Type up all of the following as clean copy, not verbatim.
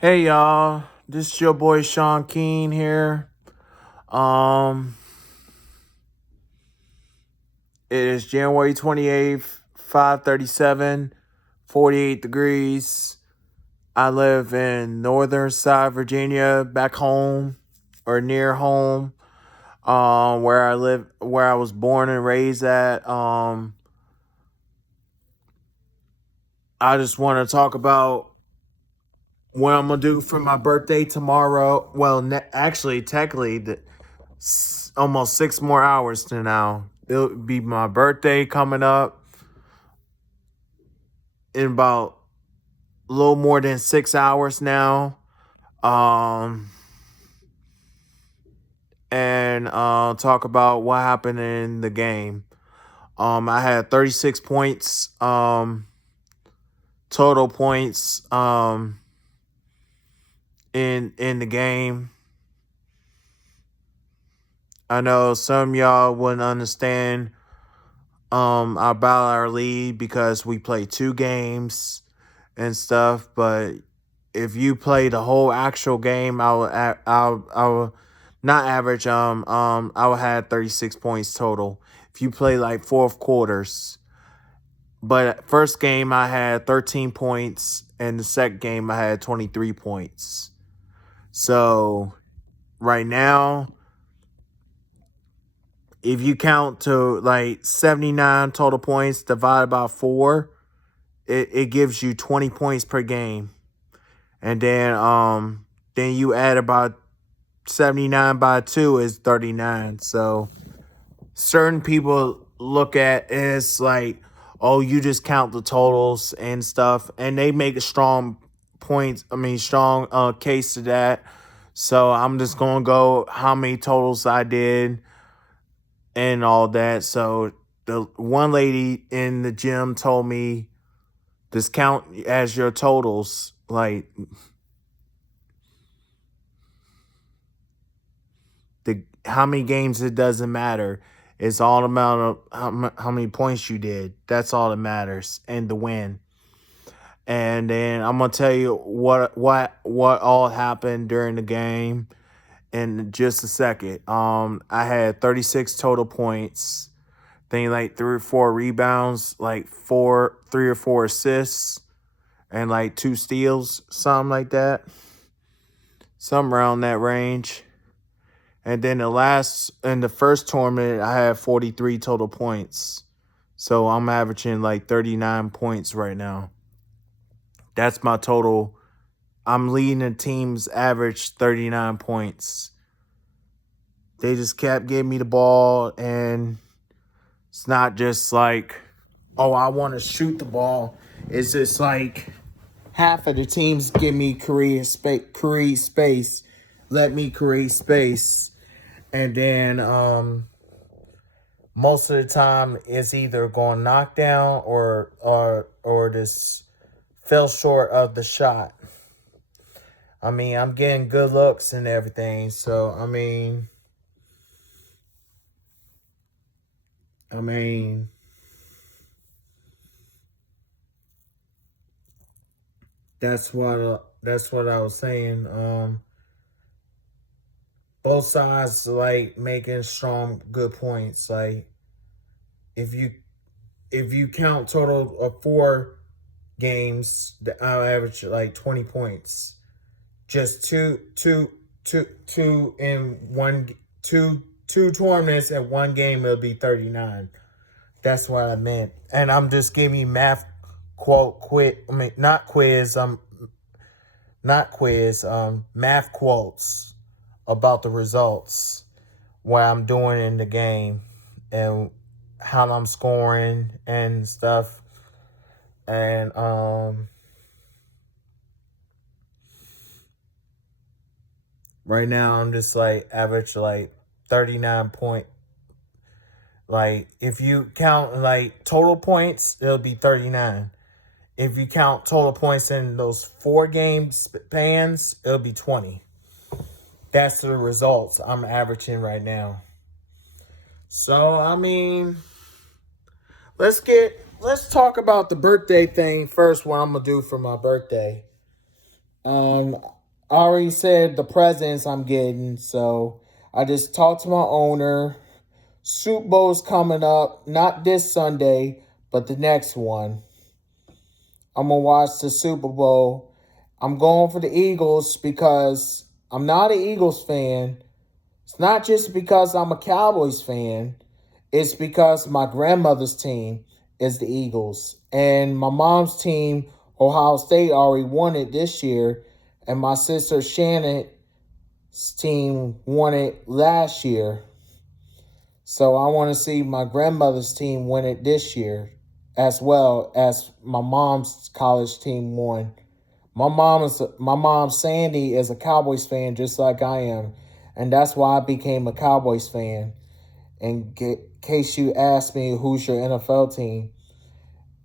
Hey y'all, this is your boy Sean Keen here. Um, it is January 28th, 5:37, 48 degrees. I live in northern side Virginia, back home or near home. Where I was born and raised at. I just want to talk about what I'm gonna do for my birthday tomorrow. Well, actually, technically, almost 6 more hours to now. It'll be my birthday coming up in about a little more than 6 hours now. Um, and talk about what happened in the game. I had 36 points, total points, in the game. I know some of y'all wouldn't understand about our league because we play 2 games and stuff, but if you play the whole actual game, I will not average. I will have 36 points total. If you play like fourth quarters, but first game I had 13 points, and the second game I had 23 points. So right now, if you count to like 79 total points divided by 4, it gives you 20 points per game. And then you add about 79 by 2 is 39. So certain people look at it as like, oh, you just count the totals and stuff, and they make a strong case to that. So I'm just gonna go how many totals I did and all that. So the one lady in the gym told me just count as your totals, like the how many games, it doesn't matter. It's all about how many points you did. That's all that matters, and the win. And then I'm gonna tell you what all happened during the game in just a second. I had 36 total points. Think like 3 or 4 rebounds, like 3 or 4 assists, and like 2 steals, something like that. Something around that range. And then in the first tournament, I had 43 total points. So I'm averaging like 39 points right now. That's my total. I'm leading the team's average 39 points. They just kept giving me the ball, and it's not just like, oh, I want to shoot the ball. It's just like half of the teams give me create space, let me create space. And then most of the time it's either going knockdown or just fell short of the shot. I mean, I'm getting good looks and everything, so I mean that's what I was saying. Both sides like making strong good points. Like if you if you count total of 4 games, I'll average like 20 points. Just two in one two tournaments in one game, it'll be 39. That's what I meant. And I'm just giving you math quote quit. I mean, not quiz. Not quiz. Math quotes about the results, what I'm doing in the game, and how I'm scoring and stuff. And right now I'm just like average like 39 point. Like if you count like total points, it'll be 39. If you count total points in those 4 game spans, it'll be 20. That's the results I'm averaging right now. So let's talk about the birthday thing first. What I'm gonna do for my birthday. I already said the presents I'm getting, so I just talked to my owner. Super Bowl's coming up, not this Sunday, but the next one. I'm gonna watch the Super Bowl. I'm going for the Eagles because I'm not an Eagles fan. It's not just because I'm a Cowboys fan. It's because my grandmother's team is the Eagles. And my mom's team, Ohio State, already won it this year. And my sister Shannon's team won it last year. So I want to see my grandmother's team win it this year, as well as my mom's college team won. My mom Sandy is a Cowboys fan just like I am, and that's why I became a Cowboys fan. In case you ask me who's your NFL team,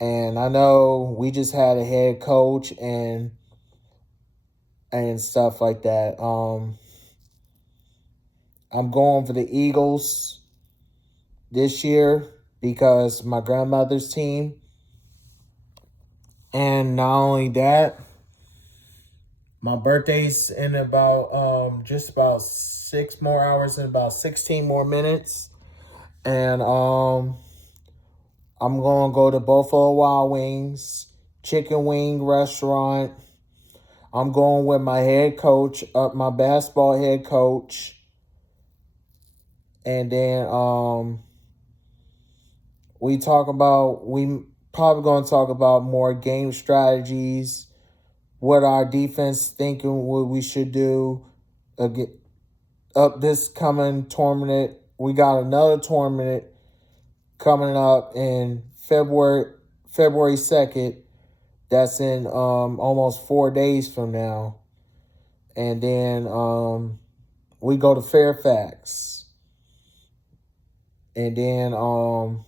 and I know we just had a head coach and stuff like that. I'm going for the Eagles this year because my grandmother's team. And not only that, my birthday's in about just about 6 more hours and about 16 more minutes. And I'm gonna go to Buffalo Wild Wings, chicken wing restaurant. I'm going with my head coach, my basketball head coach. And then we probably gonna talk about more game strategies, what our defense thinking what we should do up this coming tournament. We got another tournament coming up in February 2nd. That's in almost 4 days from now. And then we go to Fairfax. And then I'm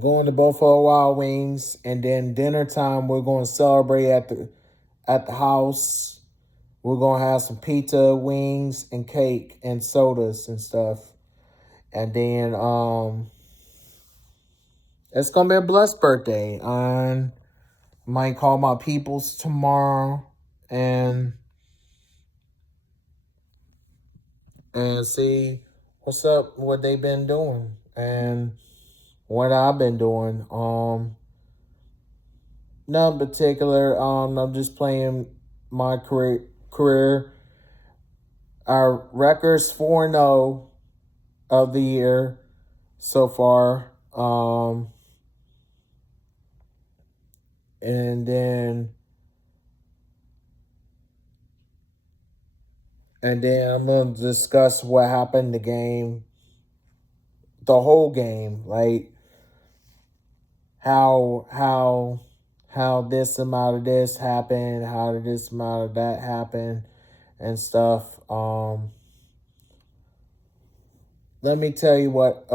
going to Buffalo Wild Wings, and then dinner time we're going to celebrate at the house. We're going to have some pizza, wings, and cake, and sodas and stuff. And then it's going to be a blessed birthday. I might call my peoples tomorrow and see what's up, what they've been doing, and what I've been doing. None particular. I'm just playing my career. Our record's 4-0 of the year so far. And then I'm gonna discuss what happened in the game, the whole game, like how this amount of this happened, how did this amount of that happen, and stuff. Let me tell you what.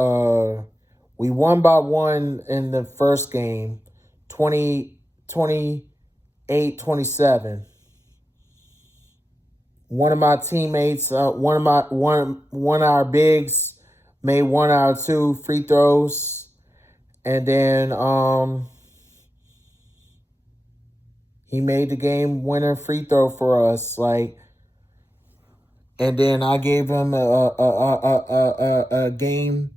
We won by 1 in the first game, 28-27. One of my teammates, one of our bigs, made 1 out of 2 free throws, and then he made the game winner free throw for us, like. And then I gave him a game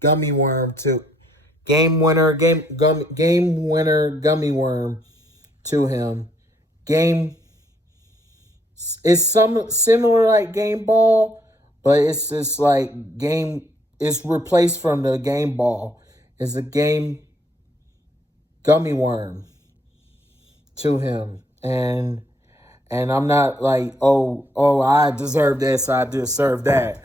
gummy worm to game winner gummy worm to him. It's some similar like game ball, but it's just like game. It's replaced from the game ball. It's a game gummy worm to him, and I'm not like I deserve this, I deserve that,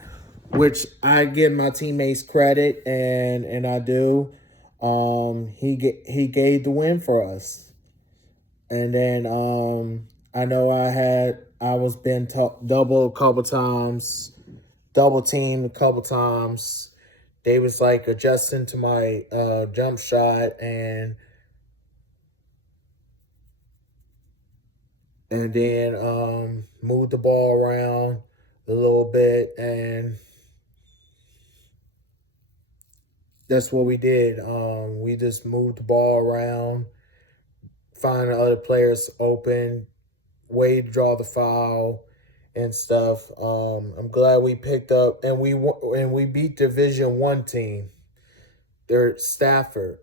which I give my teammates credit, and I do. He gave the win for us, and then I know I was been double a couple times, double teamed a couple times. They was like adjusting to my jump shot, and and then moved the ball around a little bit, and that's what we did. We just moved the ball around, find other players open, way to draw the foul and stuff. I'm glad we picked up and we beat Division 1 team. They're Stafford,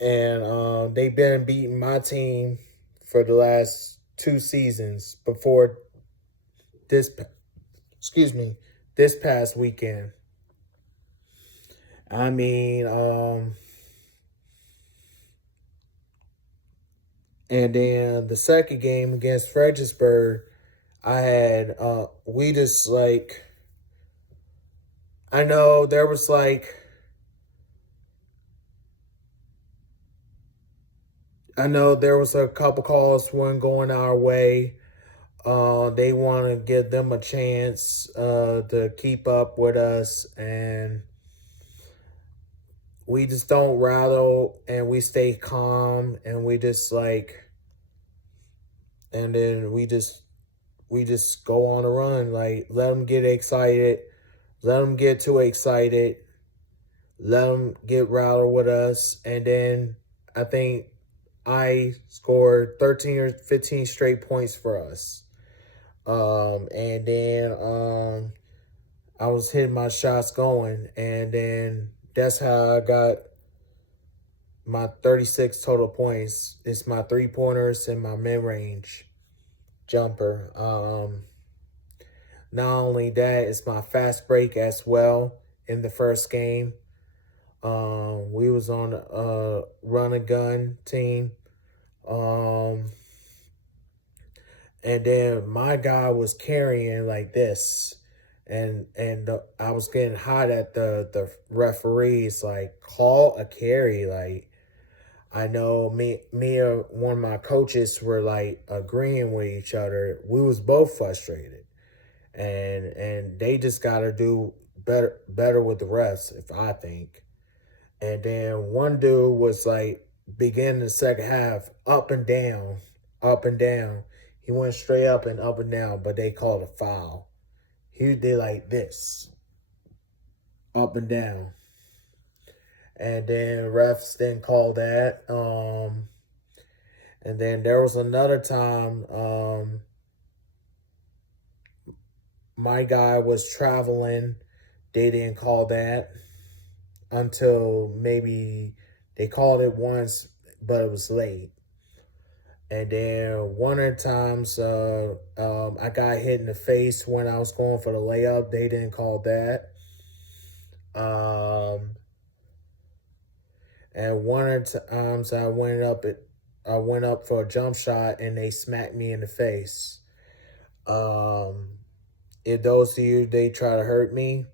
and they've been beating my team for the last 2 seasons before this. Excuse me, this past weekend. I mean, and then the second game against Fredericksburg, I had we just like I know there was like I know there was a couple calls weren't going our way. They want to give them a chance to keep up with us, and we just don't rattle, and we stay calm, and we just like, and then we just go on a run. Like, let them get excited, let them get too excited, let them get rattled with us, and then I think I scored 13 or 15 straight points for us. And then I was hitting my shots going, and then that's how I got my 36 total points. It's my 3-pointers and my mid-range jumper. Not only that, it's my fast break as well in the first game. We was on a run and gun team. And then my guy was carrying like this. And I was getting hot at the referees, like, call a carry. Like, I know me and one of my coaches were like agreeing with each other. We was both frustrated, and they just got to do better with the refs, if I think. And then one dude was like beginning the second half up and down, up and down. He went straight up and down, but they called a foul. He did like this, up and down. And then refs didn't call that. And then there was another time my guy was traveling. They didn't call that until maybe they called it once, but it was late. And then one of the times I got hit in the face when I was going for the layup. They didn't call that. And one of the times I went up for a jump shot and they smacked me in the face. If those of you they try to hurt me,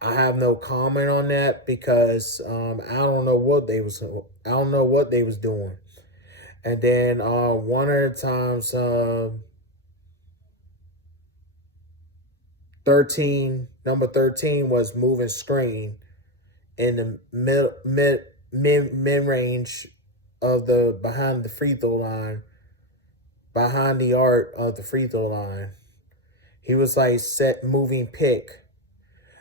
I have no comment on that because I don't know what they was doing. And then one of the times 13 was moving screen in the mid range of the behind the free throw line, behind the arc of the free throw line. He was like set moving pick,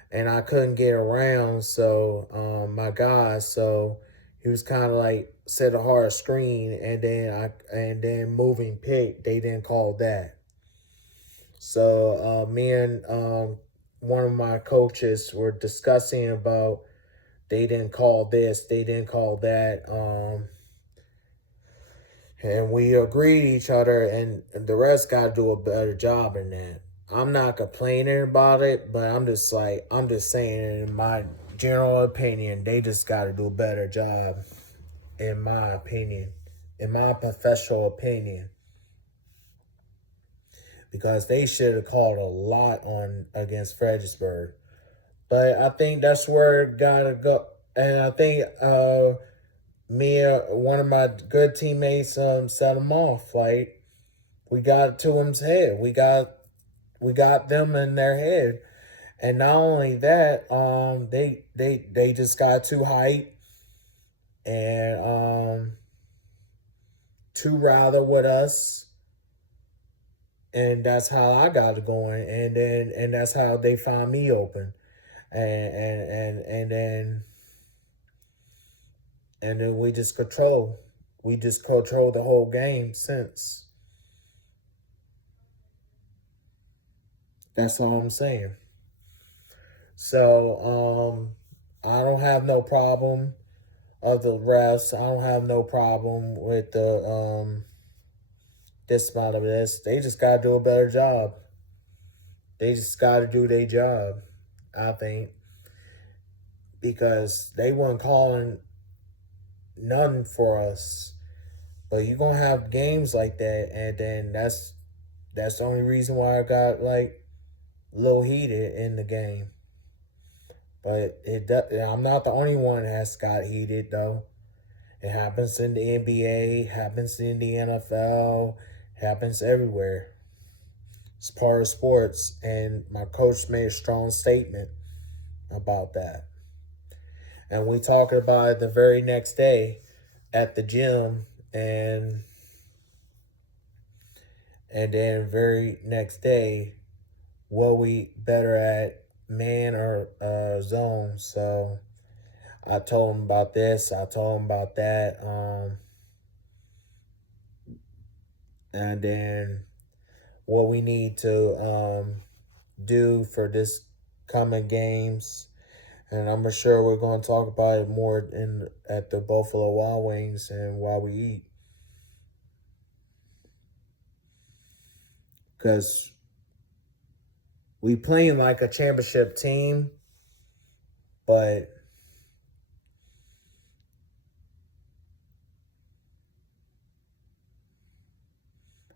and I couldn't get around. So my guy, so he was kind of like set a hard screen, and then moving pick. They didn't call that. So me and one of my coaches were discussing about they didn't call this, they didn't call that, and we agreed each other, and the rest got to do a better job in that. I'm not complaining about it, but I'm just saying, in my general opinion, they just got to do a better job, in my opinion, in my professional opinion, because they should have called a lot on against Fredericksburg. But I think that's where it gotta go. And I think me one of my good teammates set him off. Like, we got to him's head. We got them in their head. And not only that, they just got too hyped and to rather with us, and that's how I got it going, and that's how they found me open, and then we just control the whole game since. That's all I'm saying. So I don't have no problem of the refs. I don't have no problem with the this amount of this. They just gotta do a better job. They just gotta do their job, I think, because they weren't calling none for us. But you're gonna have games like that, and then that's the only reason why I got like a little heated in the game. But I'm not the only one that has got heated though. It happens in the NBA, happens in the NFL, happens everywhere. It's part of sports, and my coach made a strong statement about that. And we talked about it the very next day at the gym, and then very next day, what we better at, man or zone. So I told him about this. I told him about that. And then what we need to do for this coming games. And I'm sure we're going to talk about it more in at the Buffalo Wild Wings and while we eat. Because we playing like a championship team, but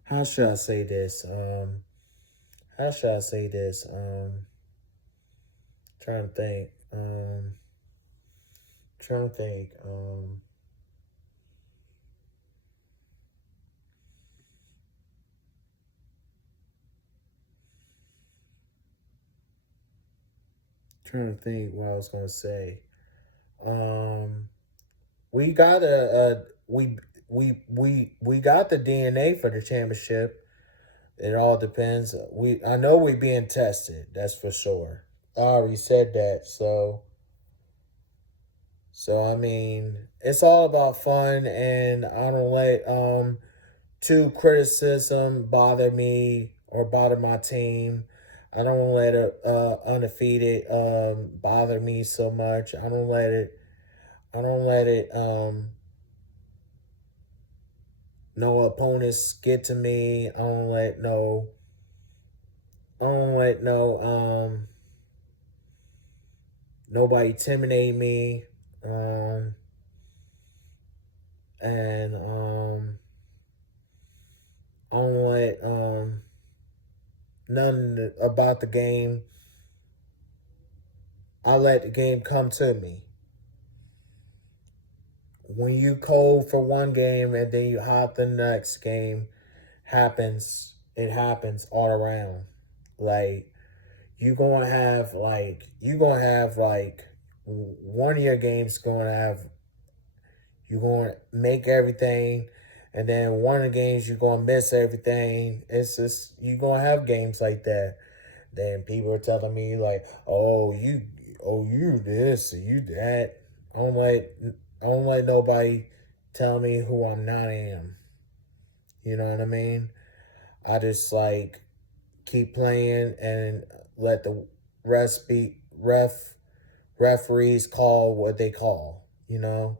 how should I say this? How should I say this? Trying to think. Trying to think. Trying to think what I was gonna say. Um, we got we got the DNA for the championship. It all depends. I know we being tested. That's for sure. I already said that. So I mean, it's all about fun, and I don't let too criticism bother me or bother my team. I don't let it undefeated bother me so much. I don't let it no opponents get to me. I don't let nobody intimidate me. Um and I don't let none about the game. I let the game come to me. When you cold for one game and then you hop the next game, it happens all around. Like you gonna have like one of your games gonna have you're gonna make everything, and then one of the games you're gonna miss everything. It's just you're gonna have games like that. Then people are telling me like, oh you this, you that. I don't like I don't let nobody tell me who I'm not am. You know what I mean? I just like keep playing and let the rest be referees call what they call. You know,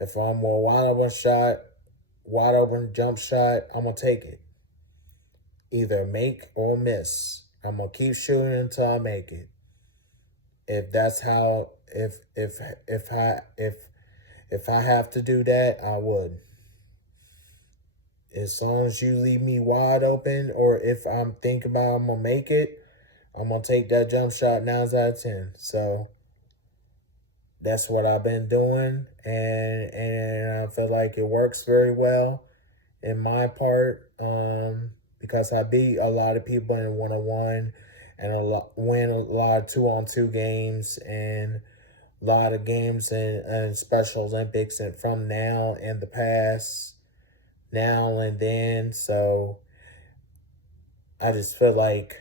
if I'm a wide open jump shot, I'm gonna take it. Either make or miss. I'm gonna keep shooting until I make it. If that's how if I have to do that, I would. As long as you leave me wide open, or if I'm thinking about I'm gonna make it, I'm gonna take that jump shot 9 out of 10. So that's what I've been doing, and I feel like it works very well in my part. Because I beat a lot of people in 1-on-1, and win a lot of 2-on-2 games, and a lot of games in Special Olympics, and from now and the past now and then. So I just feel like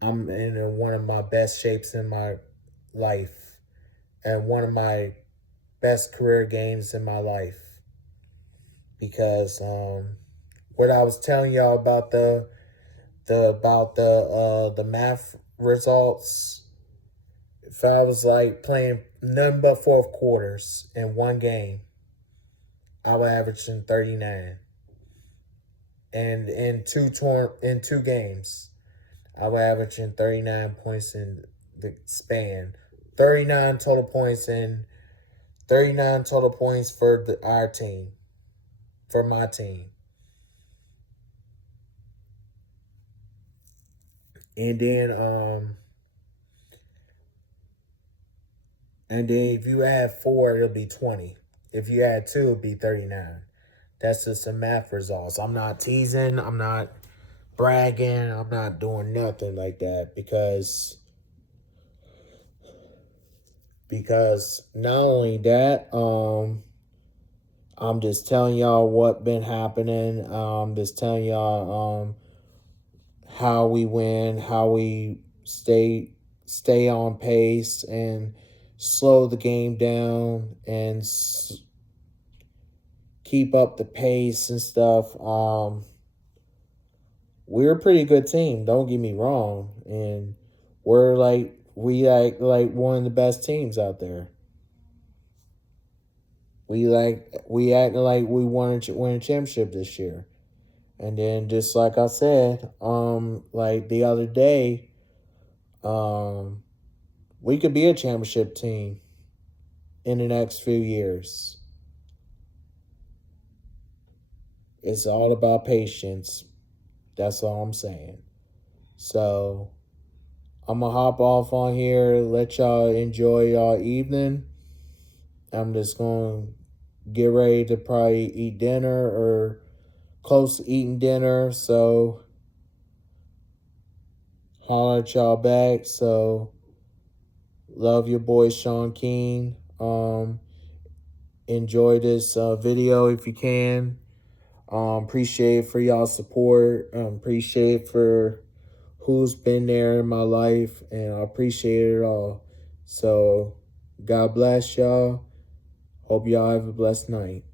I'm in one of my best shapes in my life and one of my best career games in my life because what I was telling y'all about the math results. If I was like playing nothing but fourth quarters in one game, I would average in 39. And in two games, I would average in 39 points in the span. 39 total points in 39 total points for our team, for my team. And then if you add 4, it'll be 20. If you add 2, it'll be 39. That's just some math results. I'm not teasing. I'm not bragging. I'm not doing nothing like that because not only that, I'm just telling y'all what been happening. Just telling y'all how we win, how we stay on pace and slow the game down and keep up the pace and stuff. We're a pretty good team, don't get me wrong, and we act like one of the best teams out there. We act like we won a championship this year. And then just like I said, like the other day, we could be a championship team in the next few years. It's all about patience. That's all I'm saying. So I'm going to hop off on here, let y'all enjoy y'all evening. I'm just going to get ready to probably eat dinner or close to eating dinner. So holler at y'all back. So love your boy Sean King. Enjoy this video if you can. Appreciate for y'all support. Appreciate for who's been there in my life, and I appreciate it all. So God bless y'all. Hope y'all have a blessed night.